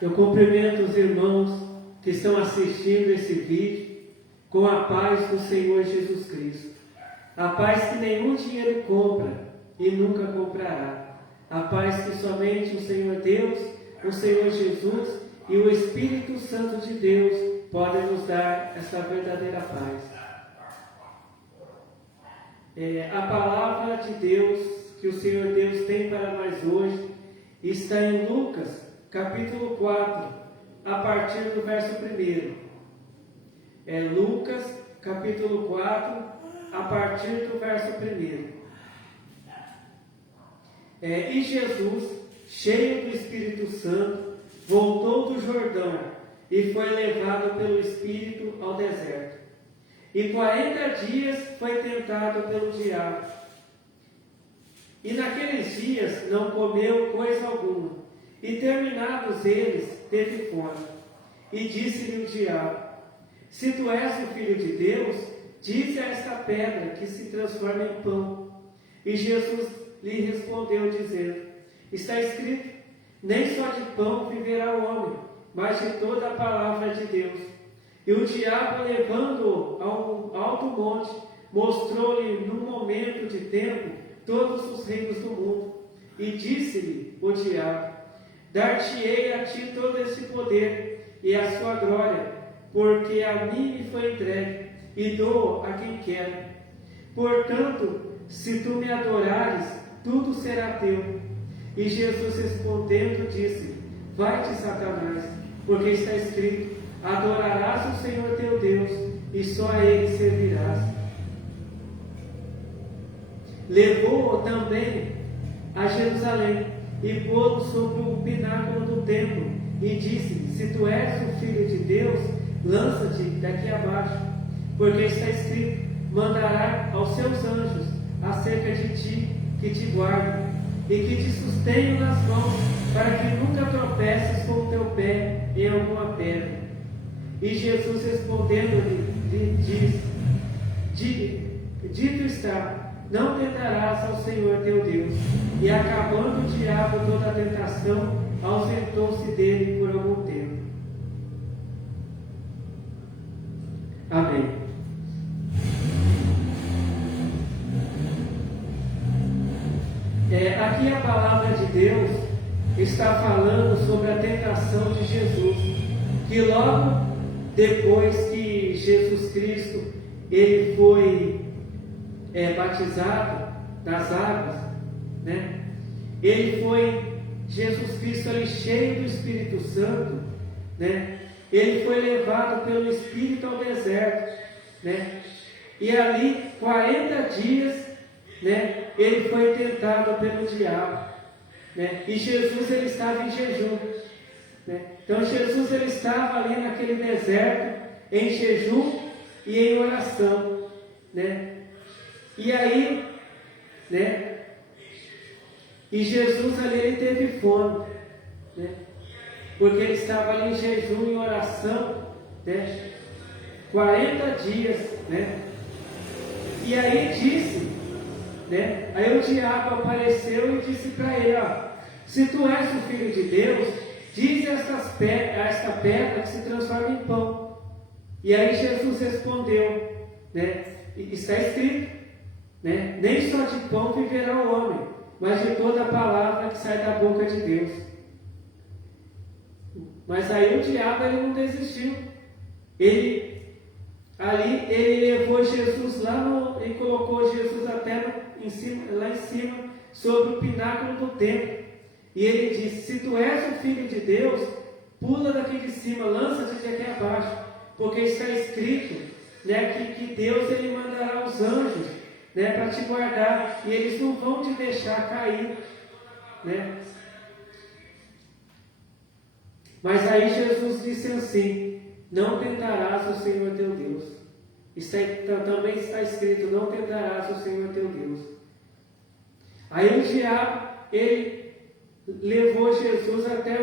Eu cumprimento os irmãos que estão assistindo esse vídeo com a paz do Senhor Jesus Cristo. A paz que nenhum dinheiro compra e nunca comprará. A paz que somente o Senhor Deus, o Senhor Jesus e o Espírito Santo de Deus podem nos dar essa verdadeira paz. A palavra de Deus que o Senhor Deus tem para nós hoje está em Lucas, capítulo 4, a partir do verso 1. Lucas, capítulo 4, a partir do verso 1. E Jesus, cheio do Espírito Santo, voltou do Jordão e foi levado pelo Espírito ao deserto. E 40 dias foi tentado pelo diabo. E naqueles dias não comeu coisa alguma. E terminados eles, teve fome. E disse-lhe o diabo: se tu és o Filho de Deus, dize a esta pedra que se transforma em pão. E Jesus lhe respondeu, dizendo: está escrito, nem só de pão viverá o homem, mas de toda a palavra de Deus. E o diabo, levando-o a um alto monte, mostrou-lhe num momento de tempo todos os reinos do mundo. E disse-lhe o diabo: dar-te-ei a ti todo esse poder e a sua glória, porque a mim me foi entregue, e dou a quem quero. Portanto, se tu me adorares, tudo será teu. E Jesus respondendo disse: vai-te, Satanás, porque está escrito: adorarás o Senhor teu Deus, e só a Ele servirás. Levou-o também a Jerusalém, e pô-lo sobre o pináculo do templo, e disse: se tu és o Filho de Deus, lança-te daqui abaixo, porque está escrito: mandará aos seus anjos acerca de ti, que te guardem, e que te sustenham nas mãos, para que nunca tropeces com o teu pé em alguma pedra. E Jesus respondendo-lhe, disse: dito está, não tentarás ao Senhor teu Deus. E acabando o diabo toda a tentação, ausentou-se dele por algum tempo. Amém. Aqui a palavra de Deus está falando sobre a tentação de Jesus, que logo depois que Jesus Cristo ele foi batizado nas águas, né? Jesus Cristo ali cheio do Espírito Santo, né? Ele foi levado pelo Espírito ao deserto, né? E ali 40 dias, né? Ele foi tentado pelo diabo, né? E Jesus ele estava em jejum, né? Então Jesus ele estava ali naquele deserto em jejum e em oração, né? E aí, né? E Jesus ali ele teve fome, né? Porque ele estava ali em jejum e oração, né? 40 dias, né? E aí disse, né? Aí o diabo apareceu e disse para ele: se tu és o Filho de Deus, diz a esta pedra que se transforma em pão. E aí Jesus respondeu, né? Está escrito, né? Nem só de pão viverá o homem, mas de toda a palavra que sai da boca de Deus. Mas aí o diabo ele não desistiu. Ele levou Jesus e colocou Jesus até lá em cima, sobre o pináculo do templo. E ele disse: se tu és o Filho de Deus, pula daqui de cima, lança-te daqui abaixo, porque está escrito, né, que Deus ele mandará os anjos, né, para te guardar, e eles não vão te deixar cair, né? Mas aí Jesus disse assim: não tentarás o Senhor teu Deus. Também está escrito: não tentarás o Senhor teu Deus. Aí o diabo ele levou Jesus até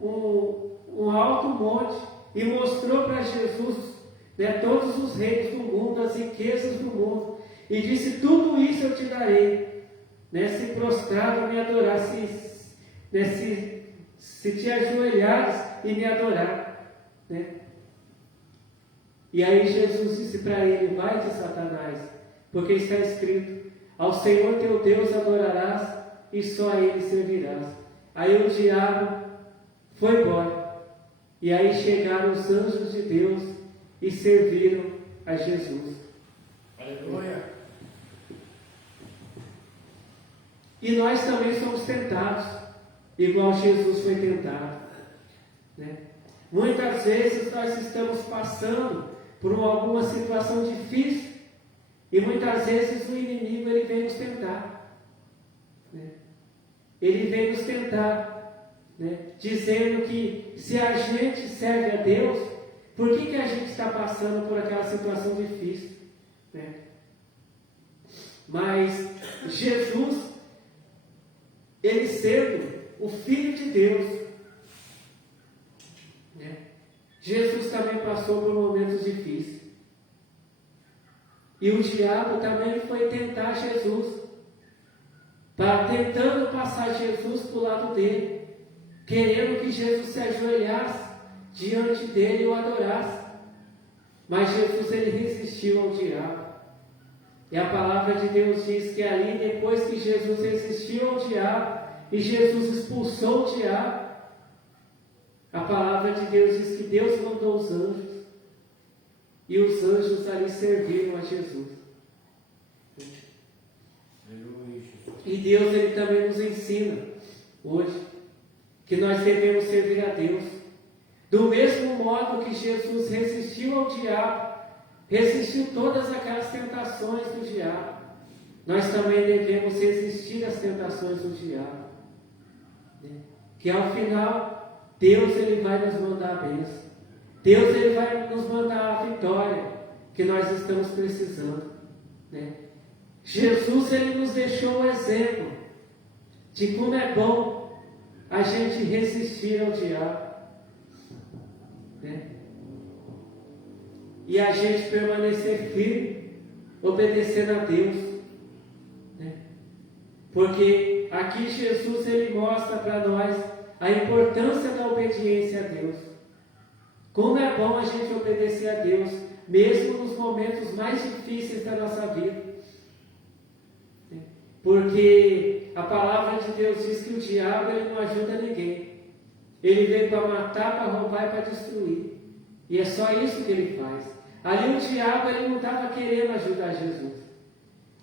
um alto monte e mostrou para Jesus, né, todos os reinos do mundo, as riquezas do mundo, e disse: tudo isso eu te darei, né, se prostrado me adorar, se te ajoelhares e me adorar, né? E aí Jesus disse para ele: vai-te, Satanás, porque está escrito: ao Senhor teu Deus adorarás e só a Ele servirás. Aí o diabo foi embora. E aí chegaram os anjos de Deus e serviram a Jesus. Aleluia. E nós também somos tentados, igual Jesus foi tentado, né? Muitas vezes nós estamos passando por alguma situação difícil e muitas vezes o inimigo ele vem nos tentar, né? Ele vem nos tentar, né? Dizendo que se a gente serve a Deus, por que a gente está passando por aquela situação difícil, né? Mas Jesus, ele sendo o Filho de Deus, né? Jesus também passou por momentos difíceis. E o diabo também foi tentar Jesus, tentando passar Jesus para o lado dele, querendo que Jesus se ajoelhasse diante dele e o adorasse. Mas Jesus ele resistiu ao diabo. E a palavra de Deus diz que ali, depois que Jesus resistiu ao diabo e Jesus expulsou o diabo, a palavra de Deus diz que Deus mandou os anjos e os anjos ali serviram a Jesus. E Deus ele também nos ensina hoje que nós devemos servir a Deus. Do mesmo modo que Jesus resistiu ao diabo, resistiu todas aquelas tentações do diabo, nós também devemos resistir às tentações do diabo. Que ao final, Deus ele vai nos mandar a bênção. Deus ele vai nos mandar a vitória que nós estamos precisando, né? Jesus ele nos deixou o exemplo de como é bom a gente resistir ao diabo, né? E a gente permanecer firme, obedecendo a Deus, né? Porque aqui Jesus ele mostra para nós a importância da obediência a Deus. Como é bom a gente obedecer a Deus, mesmo nos momentos mais difíceis da nossa vida. Porque a palavra de Deus diz que o diabo ele não ajuda ninguém. Ele veio para matar, para roubar e para destruir. E é só isso que ele faz. Ali o diabo ele não estava querendo ajudar Jesus.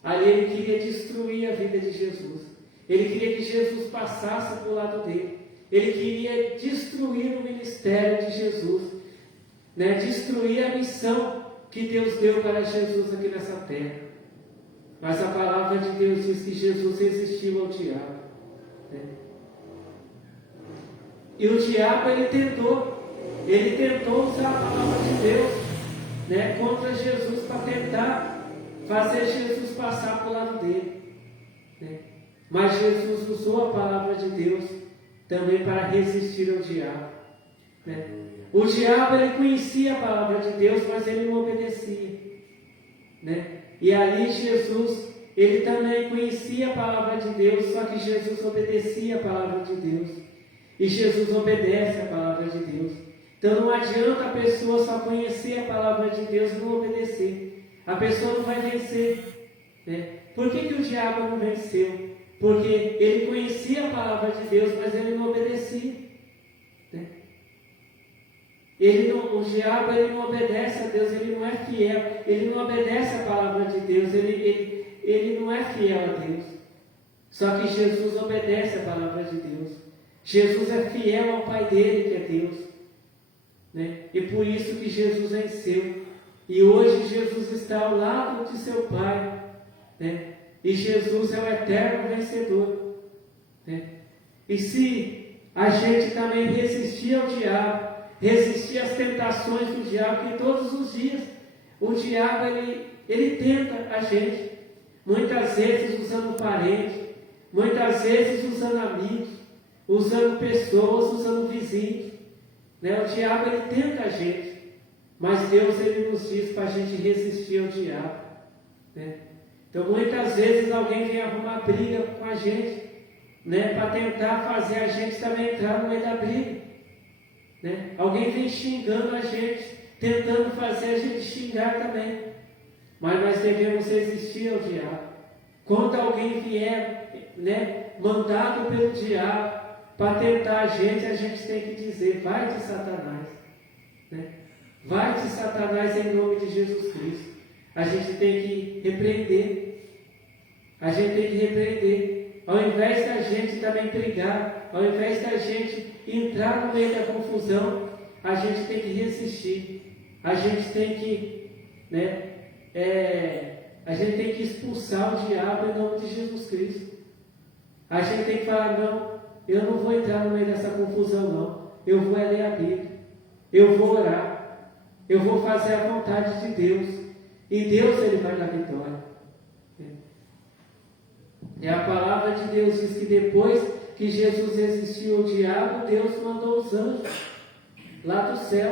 Ali ele queria destruir a vida de Jesus. Ele queria que Jesus passasse para o lado dele. Ele queria destruir o ministério de Jesus, né? Destruir a missão que Deus deu para Jesus aqui nessa terra. Mas a palavra de Deus diz que Jesus resistiu ao diabo, né? E o diabo ele tentou usar a palavra de Deus, né, contra Jesus para tentar fazer Jesus passar para o lado dele, né? Mas Jesus usou a palavra de Deus também para resistir ao diabo, né? O diabo ele conhecia a palavra de Deus, mas ele não obedecia, né? E ali Jesus, ele também conhecia a palavra de Deus, só que Jesus obedecia a palavra de Deus. E Jesus obedece a palavra de Deus. Então não adianta a pessoa só conhecer a palavra de Deus e não obedecer. A pessoa não vai vencer, né? Por que o diabo não venceu? Porque ele conhecia a palavra de Deus, mas ele não obedecia, né? O diabo ele não obedece a Deus, ele não é fiel, ele não obedece a palavra de Deus, ele não é fiel a Deus. Só que Jesus obedece a palavra de Deus. Jesus é fiel ao Pai dele, que é Deus, né? E por isso que Jesus venceu. E hoje Jesus está ao lado de seu Pai, né? E Jesus é o eterno vencedor, né? E se a gente também resistir ao diabo, resistir às tentações do diabo, que todos os dias o diabo ele tenta a gente, muitas vezes usando parente, muitas vezes usando amigos, usando pessoas, usando vizinhos, né? O diabo ele tenta a gente, mas Deus ele nos diz para a gente resistir ao diabo, né? Então muitas vezes alguém vem arrumar briga com a gente, né, para tentar fazer a gente também entrar no meio da briga. Né? Alguém vem xingando a gente, tentando fazer a gente xingar também. Mas nós devemos resistir ao diabo. Quando alguém vier, né, mandado pelo diabo para tentar a gente tem que dizer: vai de Satanás. Né? Vai de Satanás em nome de Jesus Cristo. A gente tem que repreender. A gente tem que repreender. Ao invés da gente também brigar, ao invés da gente entrar no meio da confusão, a gente tem que resistir. A gente tem que, né, a gente tem que expulsar o diabo em nome de Jesus Cristo. A gente tem que falar: não, eu não vou entrar no meio dessa confusão, não. Eu vou ler a Bíblia. Eu vou orar. Eu vou fazer a vontade de Deus. E Deus, Ele vai dar vitória. E a palavra de Deus diz que depois que Jesus resistiu ao diabo, Deus mandou os anjos lá do céu.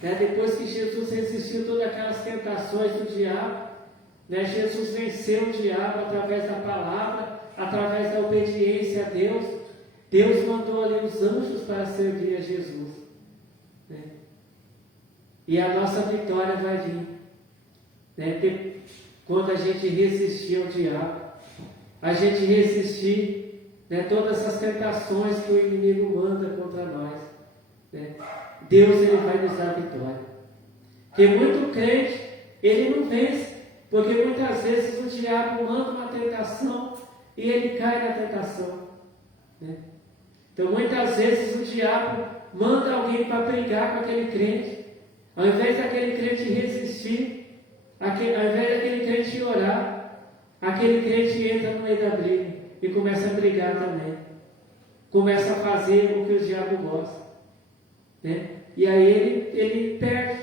Né? Depois que Jesus resistiu todas aquelas tentações do diabo, né? Jesus venceu o diabo através da palavra, através da obediência a Deus. Deus mandou ali os anjos para servir a Jesus. Né? E a nossa vitória vai vir, né? Quando a gente resistir ao diabo. A gente resistir, né, todas as tentações que o inimigo manda contra nós. Né? Deus, Ele vai nos dar vitória. Porque muito crente, ele não vence, porque muitas vezes o diabo manda uma tentação e ele cai na tentação. Né? Então muitas vezes o diabo manda alguém para brigar com aquele crente. Ao invés daquele crente resistir, ao invés daquele crente orar, aquele crente entra no meio da briga e começa a brigar também. Começa a fazer o que o diabo gosta. Né? E aí ele perde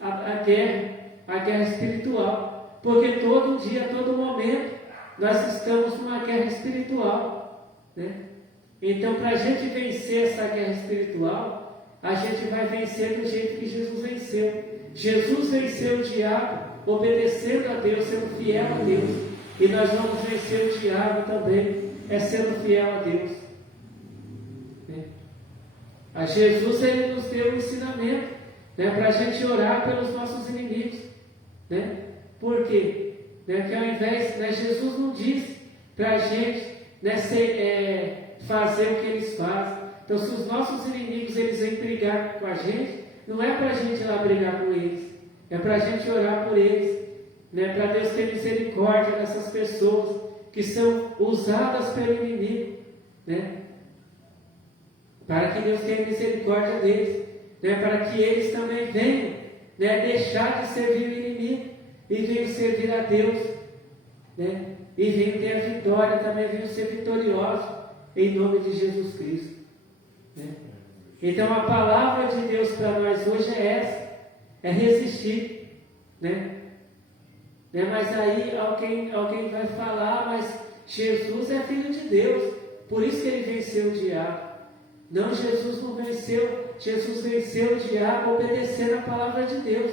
a guerra espiritual. Porque todo dia, a todo momento, nós estamos numa guerra espiritual. Né? Então, para a gente vencer essa guerra espiritual, a gente vai vencer do jeito que Jesus venceu. Jesus venceu o diabo obedecendo a Deus, sendo fiel a Deus. E nós vamos vencer o diabo também, sendo fiel a Deus. A Jesus, Ele nos deu um ensinamento, né, para a gente orar pelos nossos inimigos. Né? Por quê? Né, que ao invés, né, Jesus não diz para a gente, né, fazer o que eles fazem. Então, se os nossos inimigos eles vêm brigar com a gente, não é para a gente ir lá brigar com eles. É para a gente orar por eles, né? Para Deus ter misericórdia dessas pessoas que são usadas pelo inimigo, né? Para que Deus tenha misericórdia deles, né? Para que eles também venham, né, deixar de servir o inimigo e venham servir a Deus, né? E venham ter a vitória, também venham ser vitoriosos em nome de Jesus Cristo. Né? Então a palavra de Deus para nós hoje é essa. É resistir, né? Mas aí alguém vai falar: mas Jesus é filho de Deus, por isso que ele venceu o diabo. Não, Jesus não venceu. Jesus venceu o diabo obedecendo a palavra de Deus.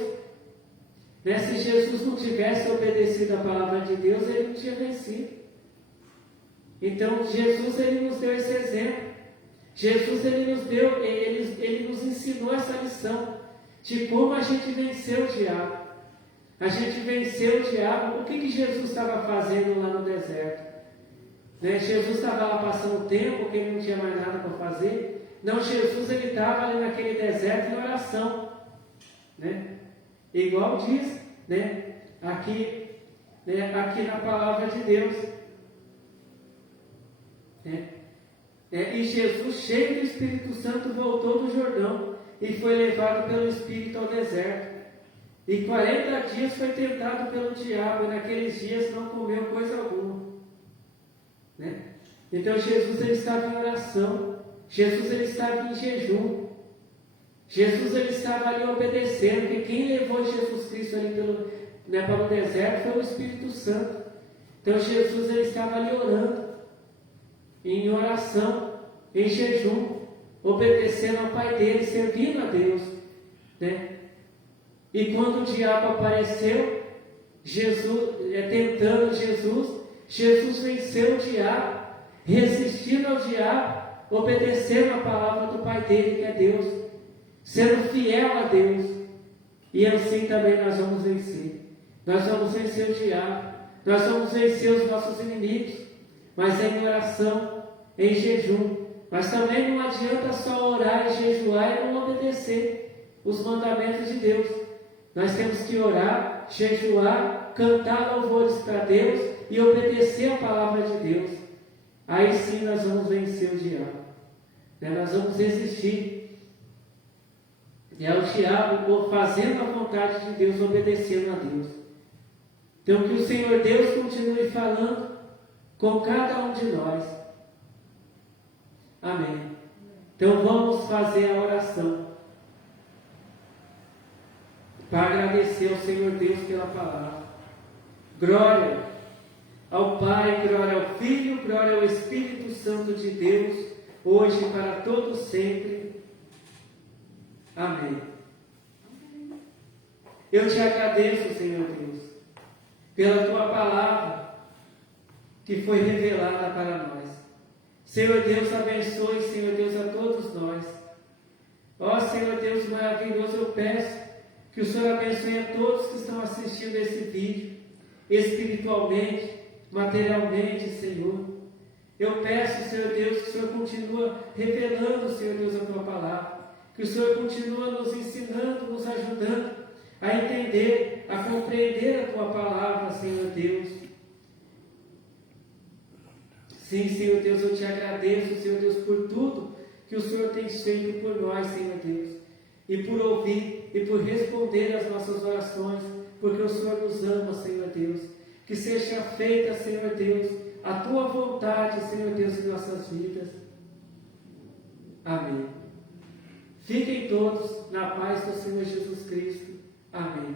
Né? Se Jesus não tivesse obedecido a palavra de Deus, ele não tinha vencido. Então Jesus, ele nos deu esse exemplo. Jesus, ele nos ensinou essa lição de como a gente venceu o diabo. A gente venceu o diabo. O que Jesus estava fazendo lá no deserto? Né? Jesus estava lá passando tempo, porque ele não tinha mais nada para fazer. Não, Jesus ele estava ali naquele deserto em oração. Né? Igual diz, né, aqui na palavra de Deus. Né? E Jesus, cheio do Espírito Santo, voltou do Jordão e foi levado pelo Espírito ao deserto. E 40 dias foi tentado pelo diabo, e naqueles dias não comeu coisa alguma. Né? Então Jesus ele estava em oração. Jesus ele estava em jejum. Jesus ele estava ali obedecendo. E quem levou Jesus Cristo ali para o deserto foi o Espírito Santo. Então Jesus ele estava ali orando, em oração, em jejum, obedecendo ao Pai dele, servindo a Deus. Né? E quando o diabo apareceu, tentando Jesus venceu o diabo. resistindo ao diabo, obedecendo a palavra do Pai dele, que é Deus, sendo fiel a Deus, e assim também nós vamos vencer. Nós vamos vencer o diabo, nós vamos vencer os nossos inimigos, mas é em oração, em jejum. Mas também não adianta só orar e jejuar e não obedecer os mandamentos de Deus. Nós temos que orar, jejuar, cantar louvores para Deus e obedecer a palavra de Deus. Aí sim nós vamos vencer o diabo. Nós vamos resistir. É o diabo fazendo a vontade de Deus, obedecendo a Deus. Então que o Senhor Deus continue falando com cada um de nós. Amém. Então vamos fazer a oração para agradecer ao Senhor Deus pela palavra. Glória ao Pai, glória ao Filho, glória ao Espírito Santo de Deus, hoje e para todos sempre. Amém. Eu te agradeço, Senhor Deus, pela tua palavra que foi revelada para nós. Senhor Deus, abençoe, Senhor Deus, a todos nós. Ó Senhor Deus maravilhoso, eu peço que o Senhor abençoe a todos que estão assistindo esse vídeo, espiritualmente, materialmente, Senhor. Eu peço, Senhor Deus, que o Senhor continue revelando, Senhor Deus, a tua palavra. Que o Senhor continue nos ensinando, nos ajudando a entender, a compreender a tua palavra, Senhor Deus. Sim, Senhor Deus, eu te agradeço, Senhor Deus, por tudo que o Senhor tem feito por nós, Senhor Deus. E por ouvir e por responder às nossas orações, porque o Senhor nos ama, Senhor Deus. Que seja feita, Senhor Deus, a tua vontade, Senhor Deus, em nossas vidas. Amém. Fiquem todos na paz do Senhor Jesus Cristo. Amém.